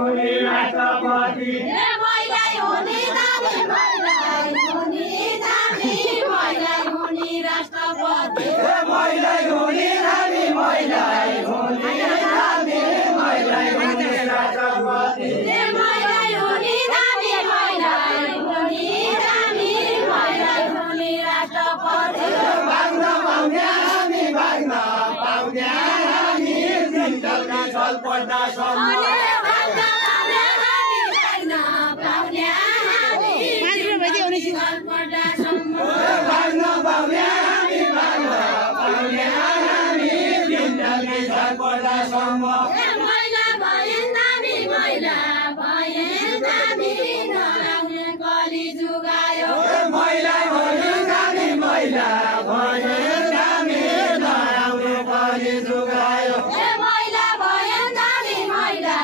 हुने राष्ट्रपति महिलाई हुने दामी महिलाई हुने दामी महिलाई हुने राष्ट्रपति महिलाई हुने दामी महिलाई हुने दामी महिलाई हुने राष्ट्रपति महिलाई हुने दामी महिलाई हुने दामी महिलाई हुने राष्ट्रपति भाग्न पाउने हामी भाग्न पाउने हामी जिन्दगी छलपर्दासम्म भाग्न पाउने हामी भाग्न पाउने हामी जिन्दगी छलपर्दासम्म महिला भएन दामी महिला भएन दामी नआउने गली जुगायो महिला भए दामी महिला भए दामी नआउने गली जुगायो महिला भएन दामी महिला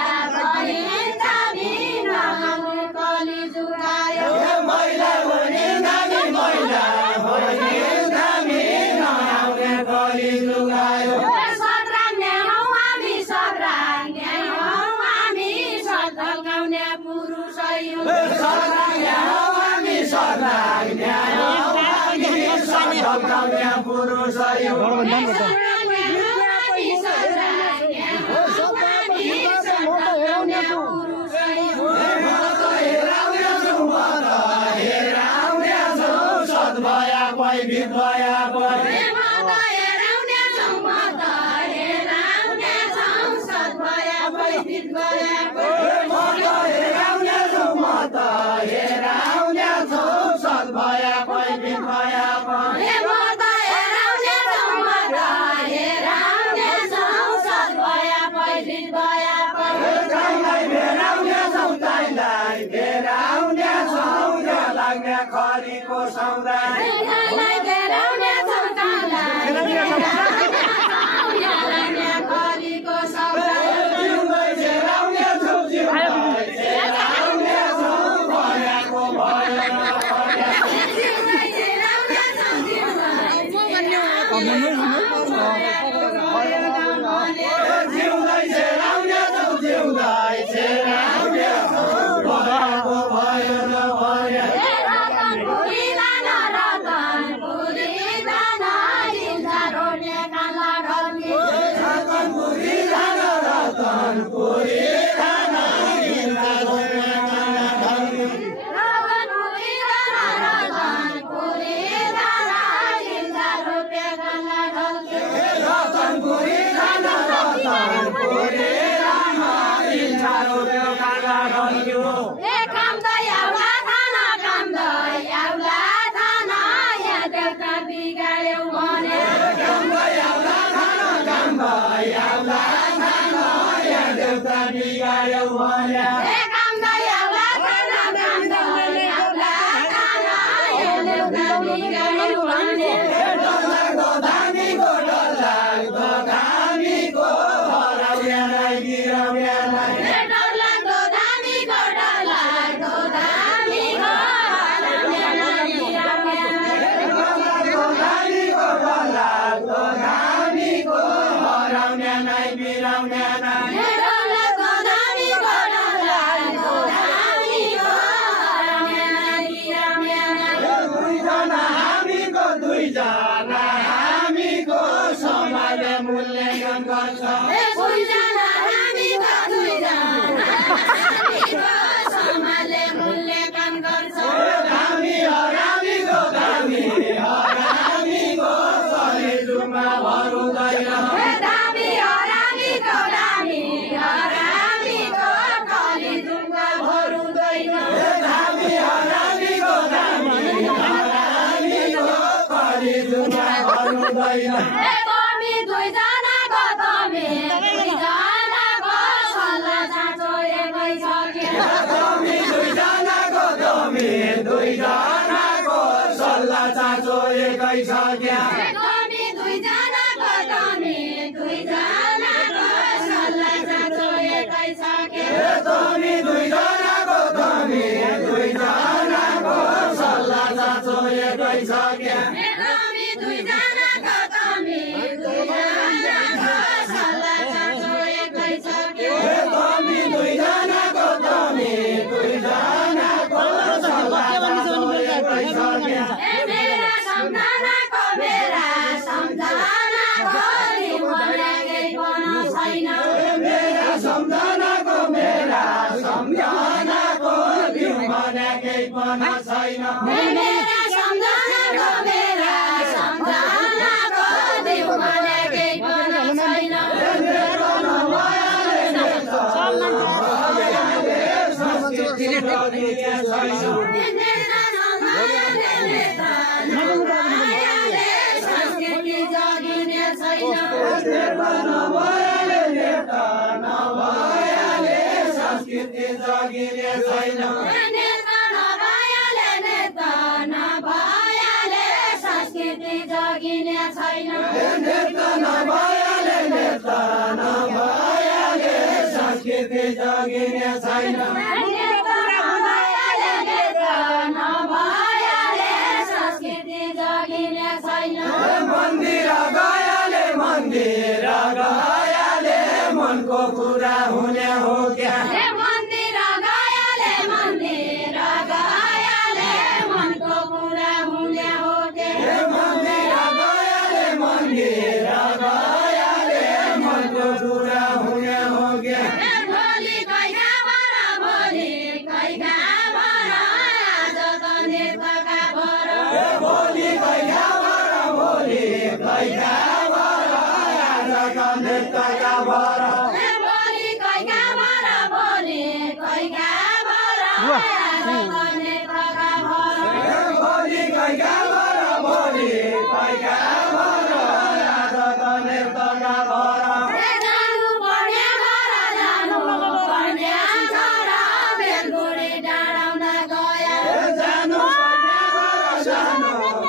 भएन दामी नआउने गली जुगायो महिला भने दामी महिला भने दामी नआउने गली जुगायो सत्राङ्गे हौ हामी सत्राङ्गे हौ हामी सत्राङ्गाउने पुरुष हयौँ सत्राङ्गे हौ हामी सत्राङ्गे हौ हामी सत्राङ्गाउने पुरुष हयौँ भयभीत भया पनि खरीको सौदा ठेगाना छैन मेरा सम्झनाको मेरा सम्झनाको दिउँले केही पनि छैन संस्कृति जगिने छैन संस्कृति जगिने छैन नेता नभएले नेता नभएले संस्कृति जगिने छैन नेता नभएले नेता नभएले संस्कृति जगिने छैन नेता नभएले नेता नभएले संस्कृति जगिने छैन मन्दिर गयाले मनको कुरा हुने हो क्या मन्दिर गयाले मनको कुरा हुने हो क्या मन्दिर गयाले मनको कुरा हुने हो क्या भोलि कैखाबाट आज त नेताका भर भोलि कैखाबाट आज त नेताका भर भोलि कैखाबाट आज त नेताका भर भोलि कैखाबाट आज त नेताका भर जानु पर्ने घर बेलगुडी डाँडाउन गया जानु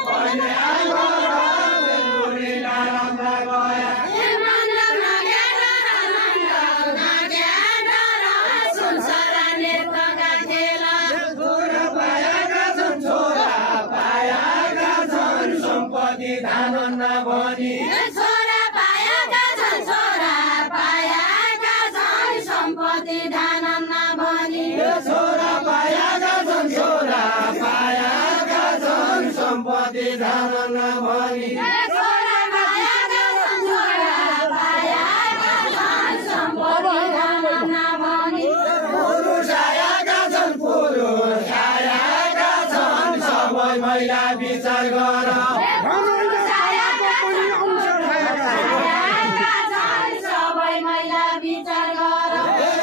पर्ने बेलगुडी डाँडाउन गया मण्डल नागेर सुनसरा नेताका खेला छोरा पाएका छन् सम्पत्ति धान नभनी छोरा पाएका छन् सम्पत्ति धान नभनी छोरा पाएका छन् सम्पत्ति धान नभनी छोरा पाएका छन् सम्पत्ति धान नभनी पुरुष आएका छन् सबै महिला विचार गर सबै महिला विचार गर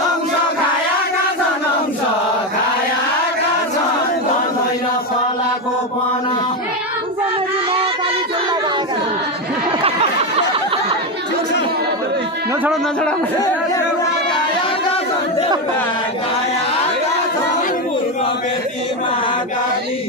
अंश खाएका छन् भन्दैन फलाको पना नछोडा पूर्व बेटीमा गाली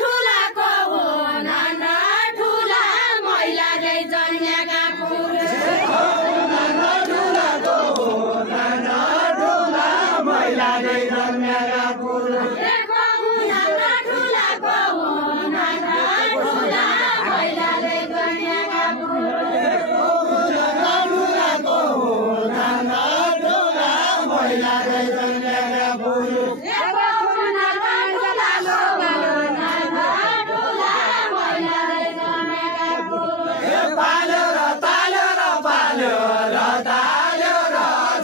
ठुला महिलाले जन्मेका पुरुष महिलाले जन्मेका पुरुष महिलाले जन्मेका पुरुष महिलाले जन्मेका पुरुष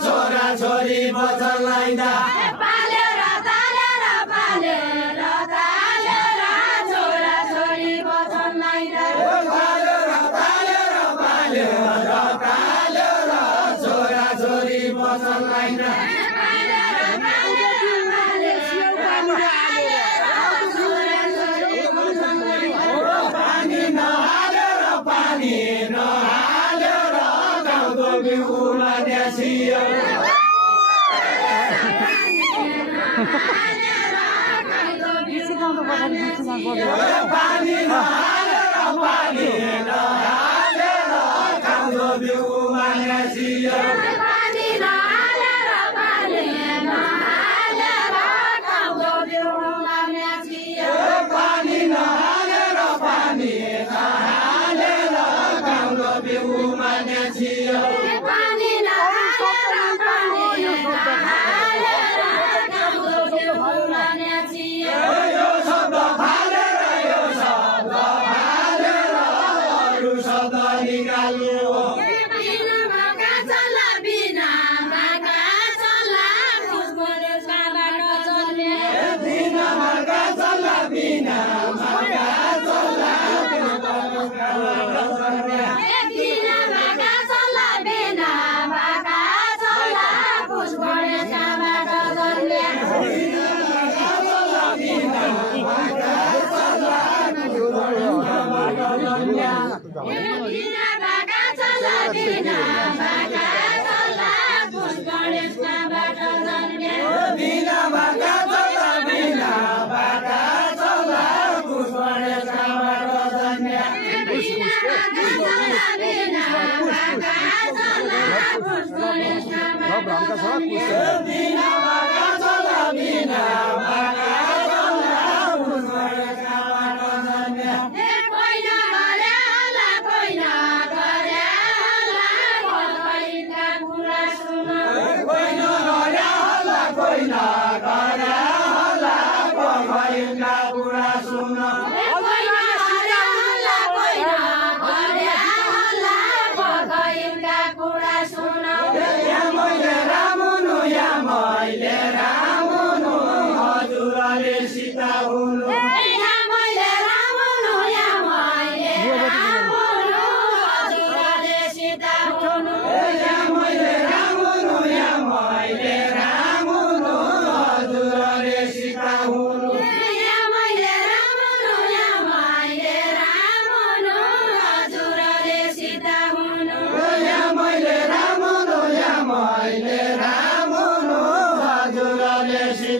छोरा छोरी बचन लाइदा छोरा छोरी बचन लाइदा पानी नहालेर गाउँको बिउमा ड्यासियो पानी नहालेर गाउँको बिउमा ड्यासियो पानी नहालेर यो शब्द फालेर यो शब्द फालेर अरू शब्द निकाल्नु हो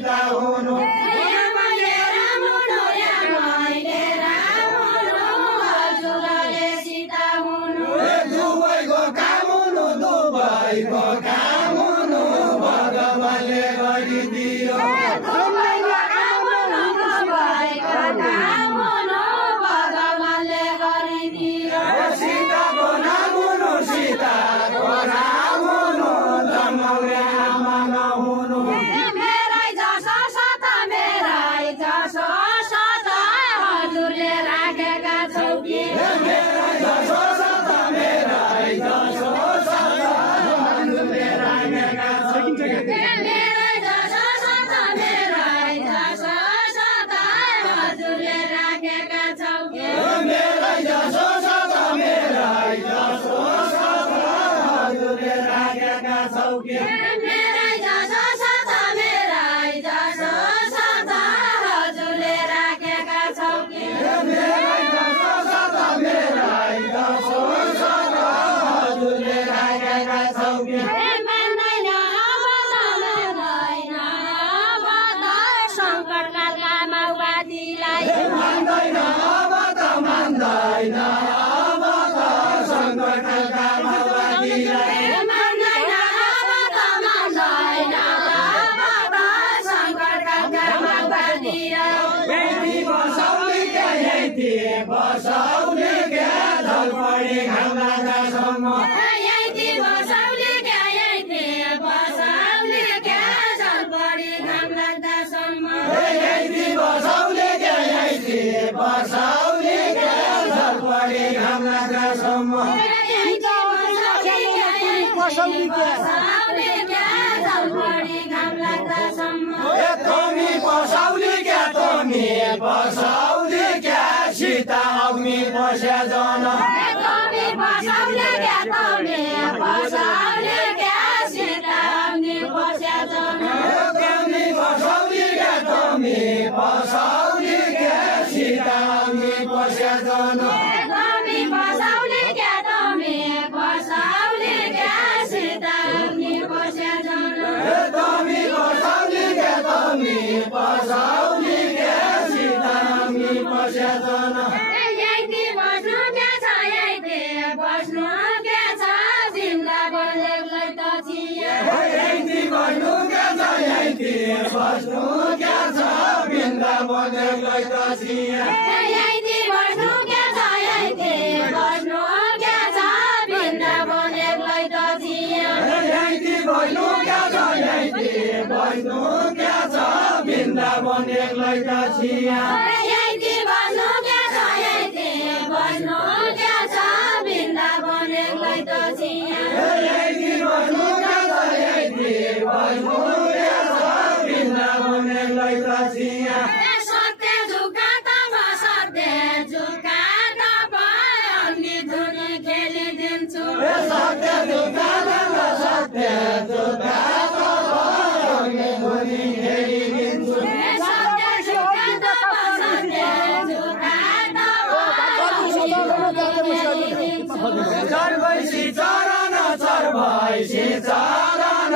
Bye. भन्नु क्या छ वृन्दावन एक्लै त छिया यति भन्नु क्या छ यति भन्नु क्या छ वृन्दावन एक्लै त छिया यति भन्नु क्या छ यति भन्नु क्या छ वृन्दावन एक्लै त छिया सत्य झुका तब सत्य झुका तब अन्य धुन खेलिदिन्छु सत्य झुका तब सत्य झुका तब अन्य धुन खेलिदिन्छु चर भैँसी चरन चर भैँसी चरन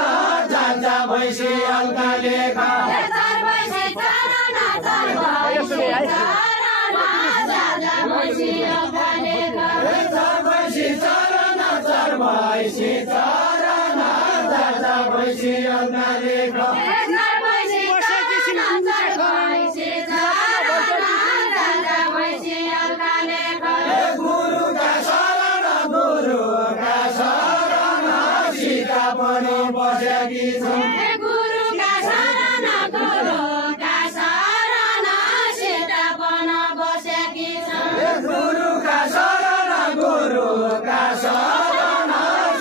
जान्छ भैँसी हल्का लेखा चर भैँसी चरन चर भैँसी चरन जान्छ भैँसी हल्का लेखा चर भैँसी चरन चर भैँसी चरन जान्छ भैँसी हल्का लेखा चर भैँसी चरन चर भैँसी चरन जान्छ भैँसी हल्का लेखा गुरुका शरण सीता पनि बसेकी छन् गुरुका शरण सीता पनि बसेकी छन् गुरुका शरण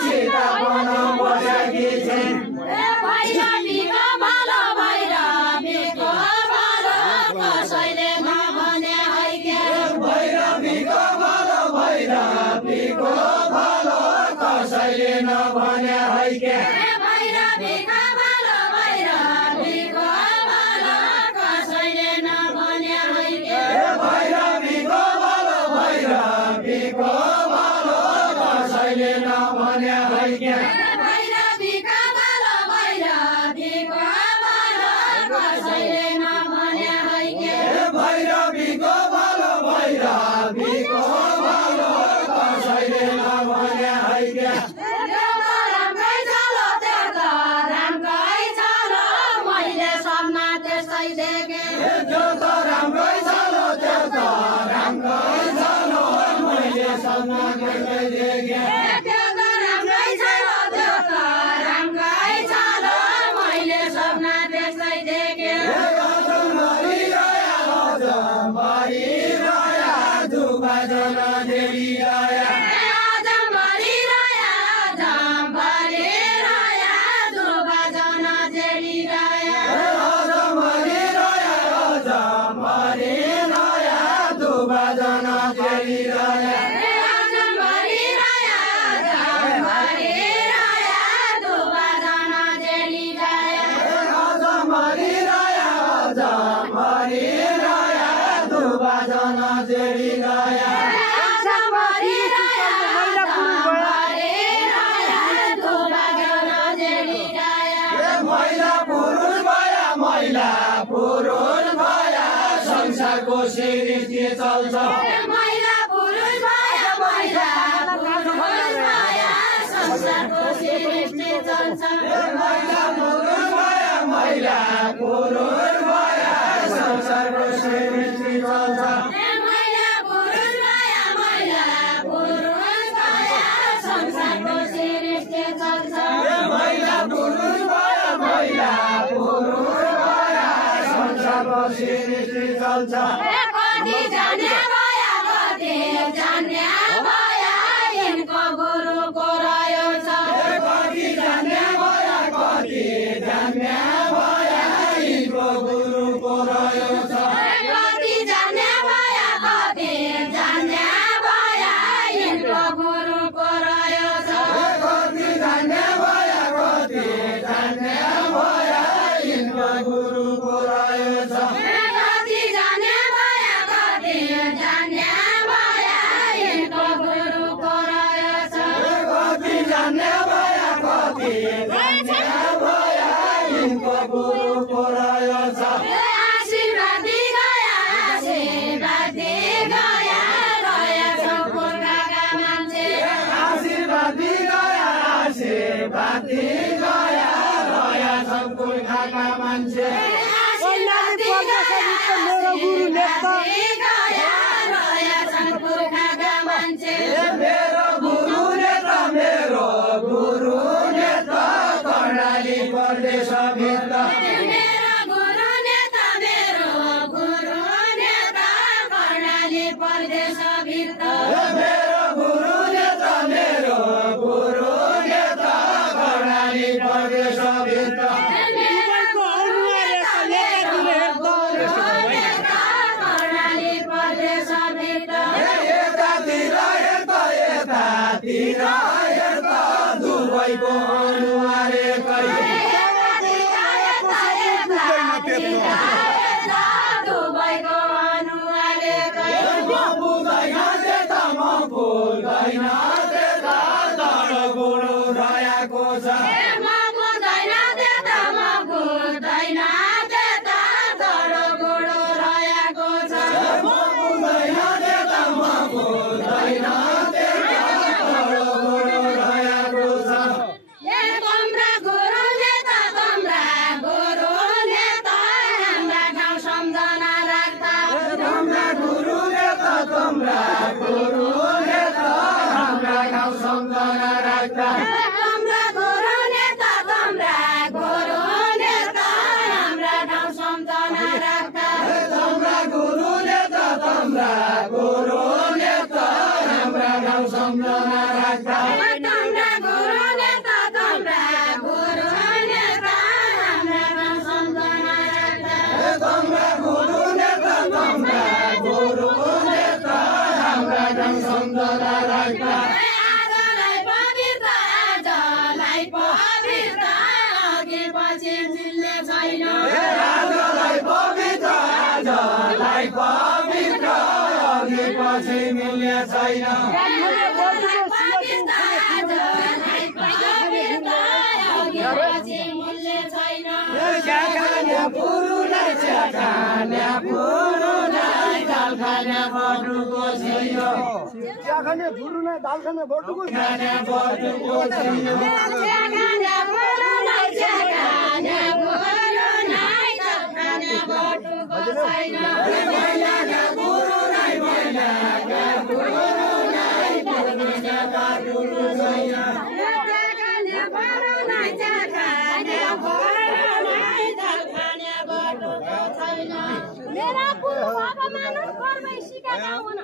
सीता पनि बसेकी छिन् भैरवीको भालो भैरवीको भालो कसैले नभने हैके भैरवीको भालो कसैले नभने हैके भैरवीको भालो कसैले नभने हैके भैरवीको भालो कसैले नभने हैके भैरवीको भालो कसैले नभने हैके भैरवीको भालो कसैले नभने हैके रामकै चलो त्यो त रामकै चलो मैले सपना त्यसै देखेँ त्यो त राम्रै छलो त्यो त राम्रै छलो मैले सपना त्यसै देखेँ त्यो त राम्रै चलो त्यो त रामकै चलो मैले सपना त्यसै देखेँ दुबाजन देवी आया अजम्बरी रया दुबाजन जेरी रया दुबाजन देवी आया अजम्बरी रया दुबाजन जेरी रया दुबाजन देवी आया पुरुष भया संसारको सृष्टि चल्छ महिला पुरुष भया संसारको सृष्टि चल्छ महिला पुरुष भया संसारको सृष्टि चल्छ महिला पुरुष भया संसारको सृष्टि चल्छ महिला पुरुष भया संसारको सृष्टि चल्छ कति जाने भया यिनको गुरुको रह्यो छ कति जान्ने भया यिनको गुरुको रह्यो छ कति जाने भया यिनको गुरुको रह्यो छ कति जान्ने भया यिनको गुरुको रह्यो छ कति जाने भया यिनको गुरुको रह्यो छ कति जान्ने भया यिनको गुरुको रह्यो छ आशीर्वाद गया रहेछ पुर्खाका मान्छे आशीर्वाद गया रहेछ पुर्खाका मान्छे आशीर्वाद गया रहेछ पुर्खाका मान्छे मेरो गुरुले त कर्णाली प्रदेश भित्र मेरो गुरु नेता कर्णाली परदेशभित्र मेरो गुरु नेता कर्णाली परदेशभित्र कर्णाली परदेशभित्र यतातिर हेर्दा दुबईको अनुहार एकै दुबईको अनुहार एकै पुग्दैन त्यता म पुग्दैन त्यता तर गोडो रहेको छ म पुग्दैन त्यता म पुग्दैन त्यता तर गोडो रहेको छ म पुग्दैन त्यता म पुग्दैन त्यता तर गोडो रहेको छ तम्रा गुरु नेता हाम्रा ठाउँ सम्झना राख्दा हाम्रा गुरु नेता हाम्रा गाउँ सम्झना राख्दा हाम्रा गुरु नेता हाम्रा ठाउँ सम्झना राख्दा हाम्रा गुरु नेता हाम्रा गाउँ सम्झना राख्दा हाम्रा गुरु नेता हाम्रा ठाउँ सम्झना राख्दा हाम्रा गुरु नेता हाम्रा गाउँ सम्झना राख्दा आजलाई पवित्र अघि पछि मिल्ने छैन आजलाई पवित्र अघि पछि मिल्ने छैन पुरुलाई दाल खाने बटुको छियो खाने फुरुना दाल खाने बटुको खाने बटुको छियो महिलाका पुरुलाई बटुको छैन मेरा पुरु बाबा मानुस गर्दै सिकाउन